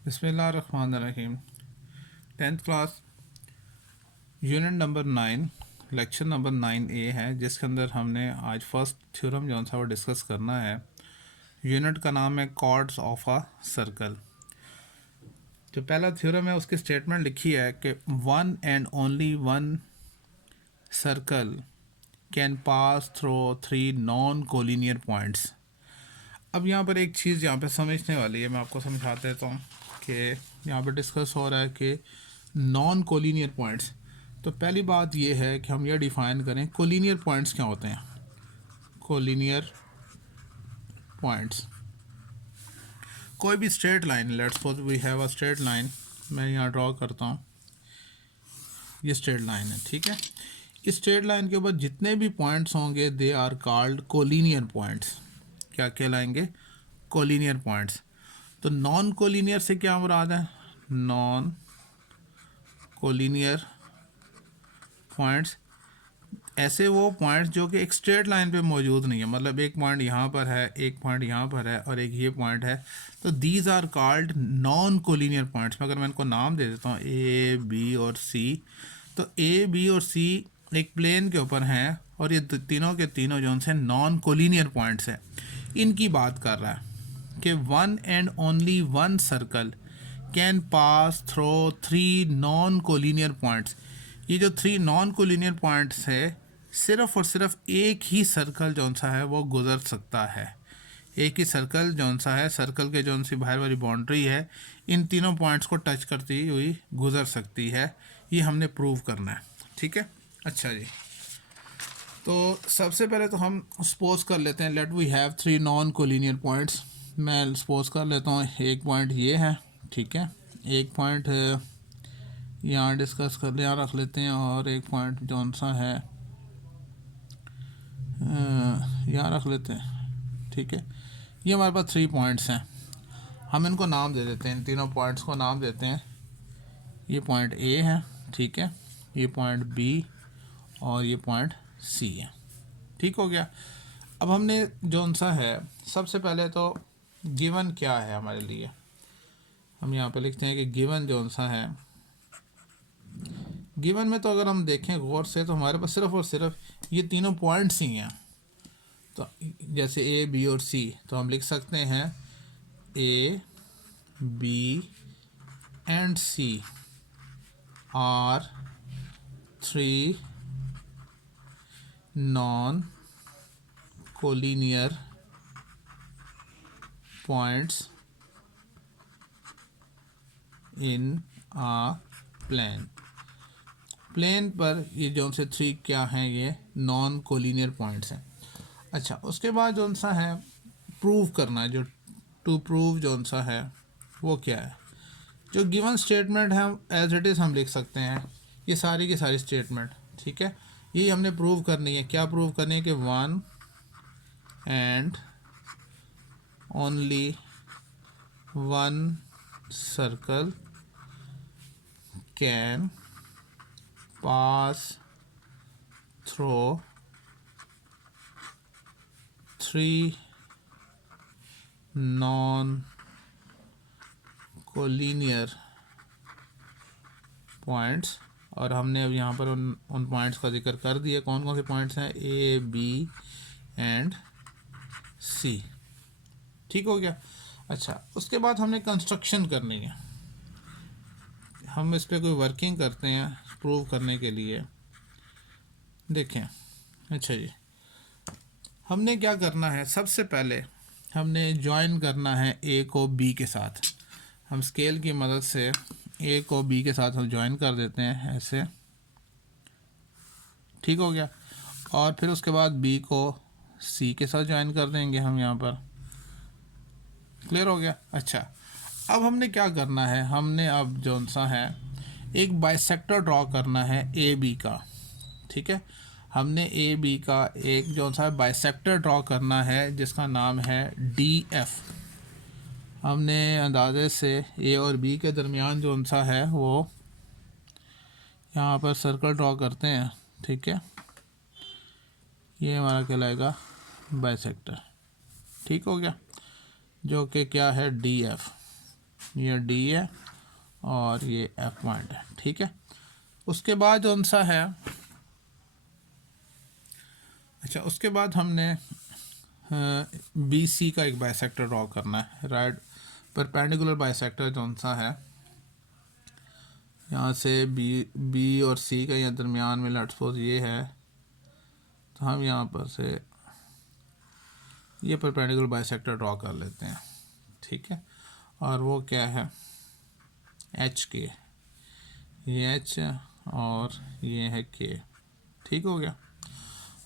बिस्मिल्लाहिर्रहमानिर्रहीम। 10th class unit number 9 lecture number 9A है, जिसके अंदर हमने आज फर्स्ट थ्योरम जो सा वो डिस्कस करना है। यूनिट का नाम है कॉर्ड्स ऑफ अ सर्कल। जो पहला थ्योरम है उसकी स्टेटमेंट लिखी है कि one and only one circle can pass through 3 non collinear points. अब यहाँ पर एक चीज़ यहाँ पे समझने वाली है, मैं आपको समझा देता हूँ कि यहाँ पे डिस्कस हो रहा है कि नॉन कोलिनियर पॉइंट्स। तो पहली बात ये है कि हम यह डिफ़ाइन करें कोलिनियर पॉइंट्स क्या होते हैं। कोलिनियर पॉइंट्स कोई भी straight line, let's suppose we have a straight line, मैं यहाँ ड्रॉ करता हूँ, ये स्ट्रेट लाइन है, ठीक है। इस स्ट्रेट लाइन के ऊपर जितने भी पॉइंट्स होंगे they are called collinear points. क्या कहलाएंगे? Collinear points. तो नॉन कोलिनियर से क्या मुराद है? नॉन कोलिनियर पॉइंट्स ऐसे वो पॉइंट्स जो कि एक स्ट्रेट लाइन पे मौजूद नहीं है, मतलब एक पॉइंट यहाँ पर है, एक पॉइंट यहाँ पर है और एक ये पॉइंट है, तो these are called non collinear points. अगर मैं इनको नाम दे देता हूँ ए, बी और सी, तो ए, बी और सी एक प्लेन के ऊपर हैं और ये तीनों के तीनों जो से नॉन कोलिनियर पॉइंट्स हैं। इनकी बात कर रहा है कि one and only one circle can pass through 3 non collinear points. ये जो 3 नॉन कोलिनियर पॉइंट्स है, सिर्फ और सिर्फ एक ही सर्कल जौन सा है वो गुजर सकता है। एक ही सर्कल जौन सा है, सर्कल के जौन सी बाहर वाली बाउंड्री है, इन तीनों पॉइंट्स को टच करती हुई गुजर सकती है। ये हमने प्रूव करना है, ठीक है। अच्छा जी, तो सबसे पहले तो हम सपोज कर लेते हैं, let we have 3 non collinear points. मैं सपोज कर लेता हूँ एक पॉइंट ये है, ठीक है, एक पॉइंट यहाँ डिस्कस कर यहाँ रख लेते हैं, और एक पॉइंट जौन सा है यहाँ रख लेते हैं, ठीक है। ये हमारे पास 3 पॉइंट्स हैं, हम इनको नाम दे देते हैं, इन तीनों पॉइंट्स को नाम देते हैं। ये पॉइंट ए है, ठीक है, ये पॉइंट बी और ये पॉइंट सी है, ठीक हो गया। अब हमने जौन सा है, सबसे पहले तो गिवन क्या है हमारे लिए, हम यहाँ पे लिखते हैं कि गिवन जौन सा है, गिवन में तो अगर हम देखें गौर से तो हमारे पास सिर्फ और सिर्फ ये तीनों पॉइंट्स ही हैं। तो जैसे ए, बी और सी, तो हम लिख सकते हैं A, B and C are 3 non collinear points in a plane. Plane पर ये जो से 3 क्या हैं, ये नॉन कोलिनियर पॉइंट्स हैं। अच्छा, उसके बाद जो सा है प्रूव करना है, जो टू प्रूव जो सा है वो क्या है। जो गिवन स्टेटमेंट है एज इट इज़ हम लिख सकते हैं, ये सारी की सारी स्टेटमेंट, ठीक है। यही हमने प्रूव करनी है। क्या प्रूव करनी है कि one and only one circle can pass through 3 non collinear points. और हमने अब यहाँ पर उन पॉइंट्स का जिक्र कर दिया, कौन कौन से पॉइंट्स हैं, ए, बी एंड सी, ठीक हो गया। अच्छा, उसके बाद हमने कंस्ट्रक्शन करनी है, हम इस पर कोई वर्किंग करते हैं प्रूव करने के लिए। देखें, अच्छा जी, हमने क्या करना है, सबसे पहले हमने ज्वाइन करना है ए को बी के साथ। हम स्केल की मदद से ए को बी के साथ हम ज्वाइन कर देते हैं ऐसे, ठीक हो गया। और फिर उसके बाद बी को सी के साथ ज्वाइन कर देंगे हम यहाँ पर, क्लियर हो गया। अच्छा, अब हमने क्या करना है, हमने अब जो सा है एक बाइसेक्टर ड्रॉ करना है ए बी का, ठीक है। हमने ए बी का एक जो सा बाइसेक्टर ड्रॉ करना है जिसका नाम है डी एफ। हमने अंदाजे से ए और बी के दरमियान जो सा है वो यहाँ पर सर्कल ड्रॉ करते हैं, ठीक है। ये हमारा कहलाएगा बाइसेक्टर, ठीक हो गया, जो कि क्या है डी एफ। ये डी है और ये एफ पॉइंट है, ठीक है। उसके बाद कौन सा है, अच्छा उसके बाद हमने बी सी का एक बाइसेक्टर ड्रॉ करना है, राइट परपेंडिकुलर बाइसेक्टर कौन सा है, यहाँ से बी और सी का यहाँ दरमियान में लेट्स सपोज ये है, तो हम यहाँ पर से ये परपेंडिकुलर बाइसेक्टर ड्रॉ कर लेते हैं, ठीक है। और वो क्या है, एच के, ये एच और ये है के, ठीक हो गया।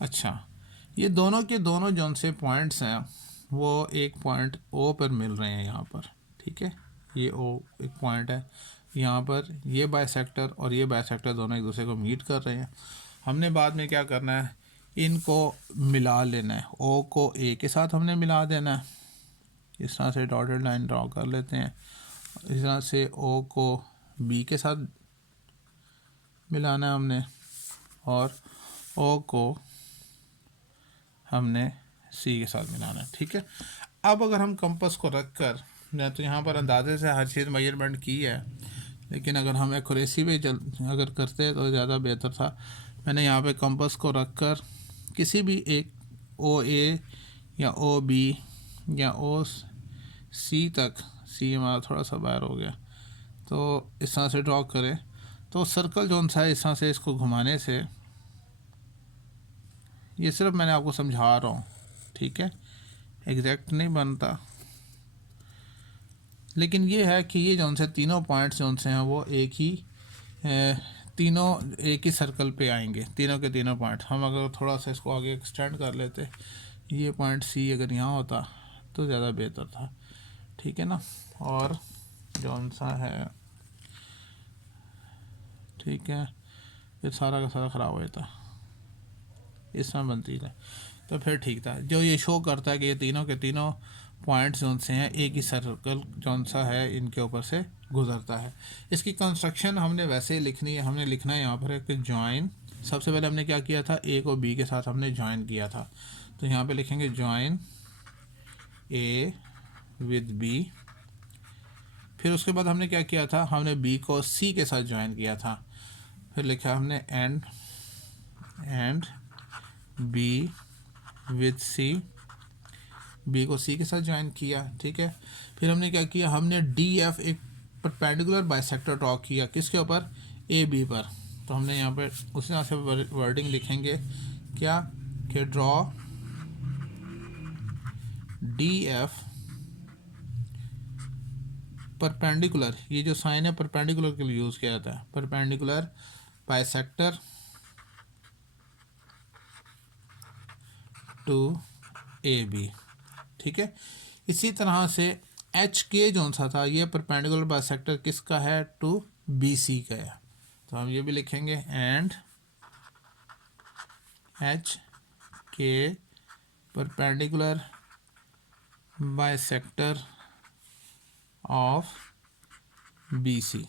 अच्छा ये दोनों के दोनों जो से पॉइंट्स हैं वो एक पॉइंट ओ पर मिल रहे हैं यहाँ पर, ठीक है। ये ओ एक पॉइंट है यहाँ पर, ये बाइसेक्टर और ये बाइसेक्टर दोनों एक दूसरे को मीट कर रहे हैं। हमने बाद में क्या करना है, इनको मिला लेना है, ओ को ए के साथ हमने मिला देना है, इस तरह से डॉटेड लाइन ड्रॉ कर लेते हैं। इस तरह से ओ को बी के साथ मिलाना है हमने, और ओ को हमने सी के साथ मिलाना है, ठीक है। अब अगर हम कंपास को रख कर, मैं तो यहाँ पर अंदाजे से हर चीज़ मेजरमेंट की है, लेकिन अगर हम एक्यूरेसी पे अगर करते तो ज़्यादा बेहतर था। मैंने यहाँ पे कंपास को रख कर किसी भी एक ओ ए या ओ बी या ओ सी तक, सी हमारा थोड़ा सा बाहर हो गया, तो इस तरह से ड्रॉ करें तो सर्कल जो सा है इस तरह से इसको घुमाने से, ये सिर्फ मैंने आपको समझा रहा हूँ, ठीक है, एग्जैक्ट नहीं बनता, लेकिन ये है कि ये जो से तीनों पॉइंट्स जो से हैं वो एक ही तीनों एक ही सर्कल पे आएंगे, तीनों के तीनों पॉइंट। हम अगर थोड़ा सा इसको आगे एक्सटेंड कर लेते, ये पॉइंट सी अगर यहाँ होता तो ज़्यादा बेहतर था, ठीक है ना। और जो सा है, ठीक है, ये सारा का सारा ख़राब हो जाता, इस तरह बनती है तो फिर ठीक था। जो ये शो करता है कि ये तीनों के तीनों पॉइंट्स जो से हैं एक ही सर्कल जो सा है इनके ऊपर से गुजरता है। इसकी कंस्ट्रक्शन हमने वैसे ही लिखनी है, हमने लिखना है यहाँ पर एक जॉइन। सबसे पहले हमने क्या किया था, ए को बी के साथ हमने जॉइन किया था, तो यहाँ पे लिखेंगे जॉइन ए विद बी। फिर उसके बाद हमने क्या किया था, हमने बी को सी के साथ ज्वाइन किया था, फिर लिखा हमने and B with C, B को सी के साथ ज्वाइन किया, ठीक है। फिर हमने क्या किया, हमने डी एफ एक परपेंडिकुलर बाइसेक्टर ड्रॉ किया, किसके ऊपर, ए बी पर। तो हमने यहाँ पर उसी तरह से वर्डिंग लिखेंगे क्या, कि ड्रॉ डी एफ परपेंडिकुलर, ये जो साइन है परपेंडिकुलर के लिए यूज़ किया जाता है, perpendicular bisector to A B, ठीक है। इसी तरह से एच के जो सा था, ये परपेंडिकुलर बाइसेक्टर किसका है, टू बी सी का है, तो हम ये भी लिखेंगे and H K perpendicular bisector of B C,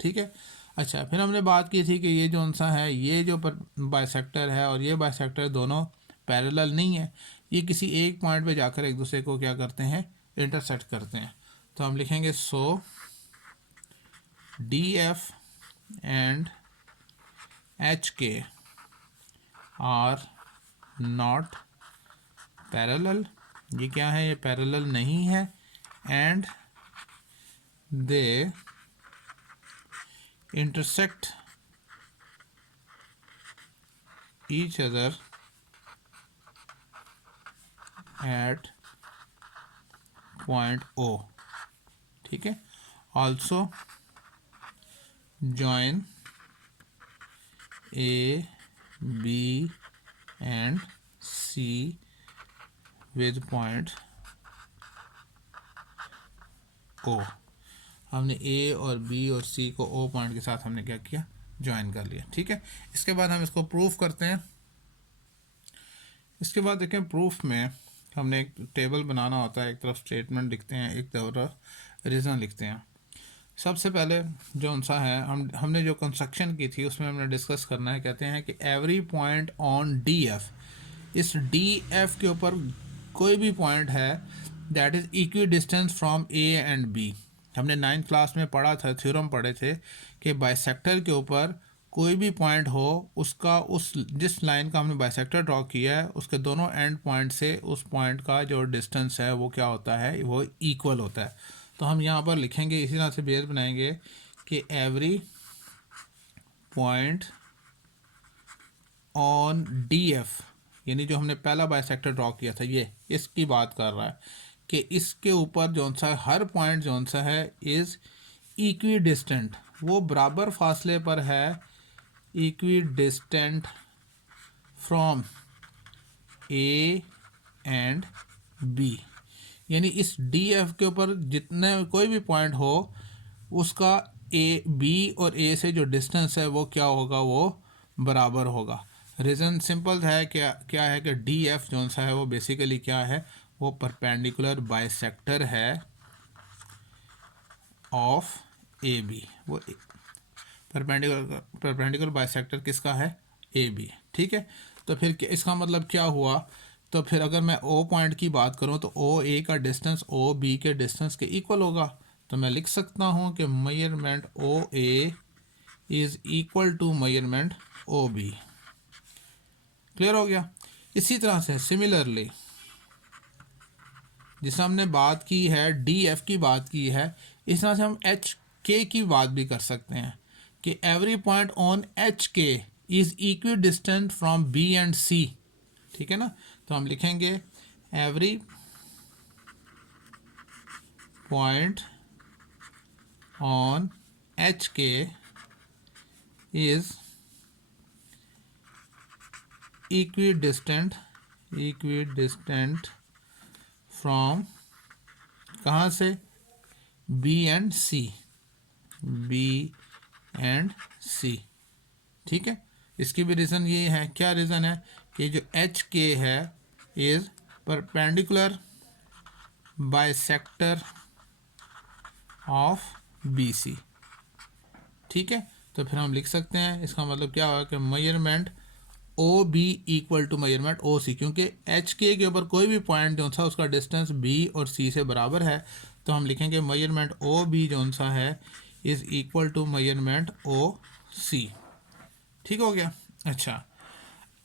ठीक है। अच्छा फिर हमने बात की थी कि ये जो सा है, ये जो बाइसेक्टर है और ये बाइसेक्टर दोनों पैरेलल नहीं है, ये किसी एक पॉइंट पे जाकर एक दूसरे को क्या करते हैं, इंटरसेक्ट करते हैं। तो हम लिखेंगे सो डी एफ एंड एच के आर नॉट पैरेलल, ये क्या है, ये पैरेलल नहीं है, and they intersect each other at point O, ठीक है। also join A B and C with point O, हमने ए और बी और सी को ओ पॉइंट के साथ हमने क्या किया, ज्वाइन कर लिया, ठीक है। इसके बाद हम इसको प्रूफ करते हैं। इसके बाद देखें प्रूफ में हमने एक टेबल बनाना होता है, एक तरफ स्टेटमेंट लिखते हैं, एक तरफ रीज़न लिखते हैं। सबसे पहले जो सा है, हमने जो कंस्ट्रक्शन की थी उसमें हमने डिस्कस करना है, कहते हैं कि every point on D F, इस डी एफ के ऊपर कोई भी पॉइंट है that is equidistance from A and B, हमने 9th क्लास में पढ़ा था, थ्योरम पढ़े थे कि बाइसेक्टर के ऊपर कोई भी पॉइंट हो, उसका उस जिस लाइन का हमने बाइसेक्टर ड्रॉ किया है उसके दोनों एंड पॉइंट से उस पॉइंट का जो डिस्टेंस है वो क्या होता है, वो इक्वल होता है। तो हम यहाँ पर लिखेंगे, इसी तरह से बेस बनाएंगे कि every point on D F, यानी जो हमने पहला बाइसेक्टर ड्रॉ किया था ये इसकी बात कर रहा है कि इसके ऊपर जौन सा हर पॉइंट जौन सा है इज़ इक्वी डिस्टेंट, वो बराबर फासले पर है, equidistant from A and B. यानी इस डी एफ के ऊपर जितने कोई भी पॉइंट हो उसका ए बी और ए से जो डिस्टेंस है वो क्या होगा, वो बराबर होगा। रीज़न सिंपल है, क्या है कि डी एफ जो सा है वो बेसिकली क्या है, वो परपेंडिकुलर बाइसेक्टर है ऑफ ए बी। वो परपेंडिकुलर बाइसेक्टर किसका है, ए बी। ठीक है, तो फिर इसका मतलब क्या हुआ, तो फिर अगर मैं ओ पॉइंट की बात करूं तो ओ ए का डिस्टेंस ओ बी के डिस्टेंस के इक्वल होगा। तो मैं लिख सकता हूं कि measurement O A is equal to measurement O B. Clear हो गया। इसी तरह से सिमिलरली जिस हमने बात की है डी एफ की बात की है, इस तरह से हम एच के की बात भी कर सकते हैं कि every point on H K is equidistant from B and C. ठीक है ना, तो हम लिखेंगे every point on H K is equidistant from कहाँ से, B and C, B and C. ठीक है, इसकी भी रीज़न ये है, क्या रीज़न है कि जो एच के है is perpendicular bisector of B C. ठीक है, तो फिर हम लिख सकते हैं, इसका मतलब क्या होगा कि measurement O B equal to measurement O C, क्योंकि एच के ऊपर कोई भी पॉइंट जो सा उसका डिस्टेंस बी और सी से बराबर है, तो हम लिखेंगे मेजरमेंट ओ बी जो सा है is equal to measurement O सी। ठीक हो गया। अच्छा,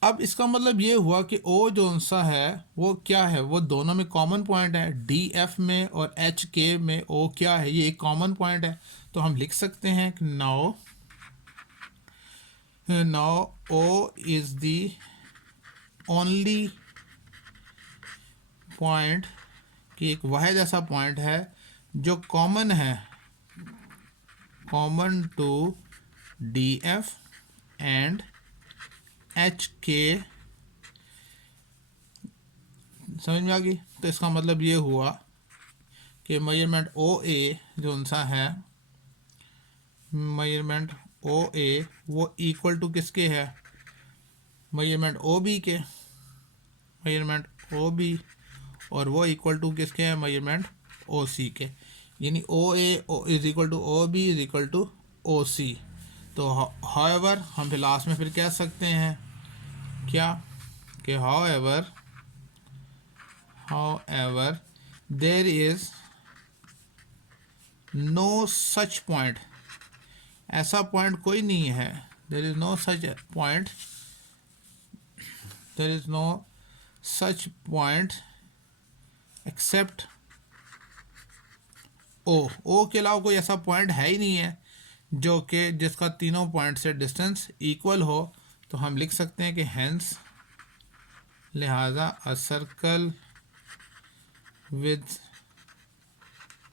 अब इसका मतलब ये हुआ कि ओ जो सा है वो क्या है, वो दोनों में कॉमन पॉइंट है, डी एफ में और एच के में ओ क्या है, ये एक कॉमन पॉइंट है। तो हम लिख सकते हैं कि now O is the only point, कि एक वाहिद ऐसा पॉइंट है जो कॉमन है, common to D F and H K. समझ में आ गई। तो इसका मतलब ये हुआ कि मेजरमेंट ओ ए जो सा है, मेजरमेंट ओ ए वो इक्वल टू किसके है, मेजरमेंट ओ बी के, मेजरमेंट ओ बी, और वो इक्वल टू किसके हैं, मेजरमेंट ओ सी के। यानी O A is equal to O B is equal to O C. तो हाउएवर हम फिर लास्ट में फिर कह सकते हैं क्या कि however there is no such point, ऐसा पॉइंट कोई नहीं है, there is no such point, there is no such point except O के अलावा कोई ऐसा पॉइंट है ही नहीं है जो कि जिसका तीनों पॉइंट से डिस्टेंस इक्वल हो। तो हम लिख सकते हैं कि हैंस, लिहाजा a circle with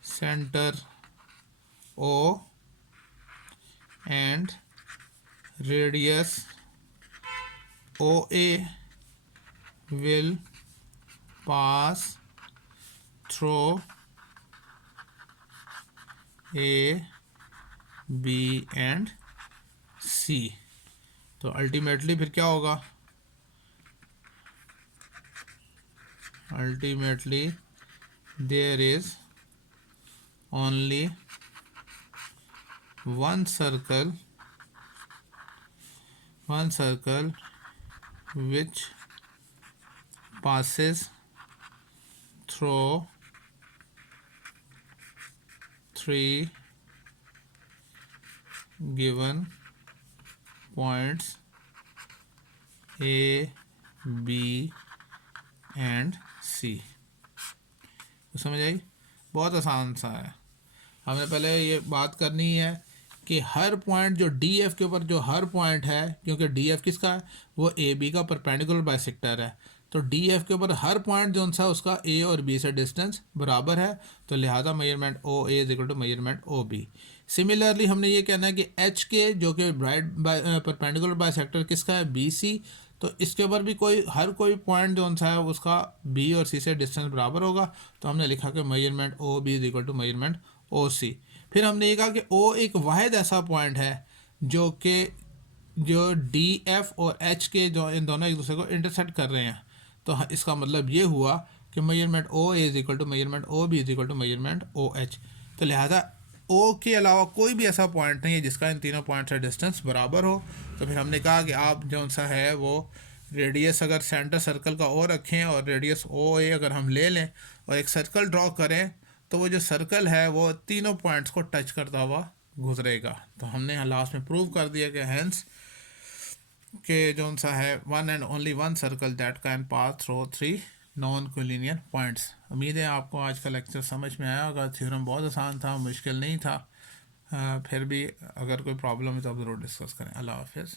centre O and radius O A will pass through A B and C. तो अल्टीमेटली फिर क्या होगा, ultimately there is only one circle which passes through 3 given points A, B and C। तो समझ आई, बहुत आसान सा है। हमने पहले ये बात करनी है कि हर पॉइंट जो डी एफ के ऊपर जो हर पॉइंट है, क्योंकि डी एफ किसका है, वो ए बी का परपेंडिकुलर बाइसेक्टर है, तो डी एफ के ऊपर हर पॉइंट जो सा उसका ए और बी से डिस्टेंस बराबर है, तो लिहाजा measurement O A is equal to measurement O B. Similarly हमने ये कहना है कि एच के जो कि ब्राइट परपेंडिकुलर बाइसेक्टर किसका है, बी सी, तो इसके ऊपर भी हर कोई पॉइंट जो सा है उसका बी और सी से डिस्टेंस बराबर होगा, तो हमने लिखा कि measurement O B is equal to measurement O C. फिर हमने ये कहा कि ओ एक वाहिद ऐसा पॉइंट है जो डी एफ और एच के जो इन दोनों एक दूसरे को इंटरसेक्ट कर रहे हैं, तो इसका मतलब ये हुआ कि measurement O A is equal to measurement O B is equal to measurement O H. तो लिहाजा ओ के अलावा कोई भी ऐसा पॉइंट नहीं है जिसका इन तीनों पॉइंट से डिस्टेंस बराबर हो। तो फिर हमने कहा कि आप जो सा है वो रेडियस अगर सेंटर सर्कल का ओ रखें और रेडियस ओ ए अगर हम ले लें और एक सर्कल ड्रॉ करें, तो वो जो सर्कल है वो तीनों पॉइंट्स को टच करता हुआ गुजरेगा। तो हमने लास्ट में प्रूव कर दिया कि हैंस के जो सा है one and only one circle that can pass through 3 non collinear points. उम्मीद है आपको आज का लेक्चर समझ में आया होगा। थ्योरम बहुत आसान था, मुश्किल नहीं था। फिर भी अगर कोई प्रॉब्लम है तो आप ज़रूर डिस्कस करें। अल्लाह हाफिज़।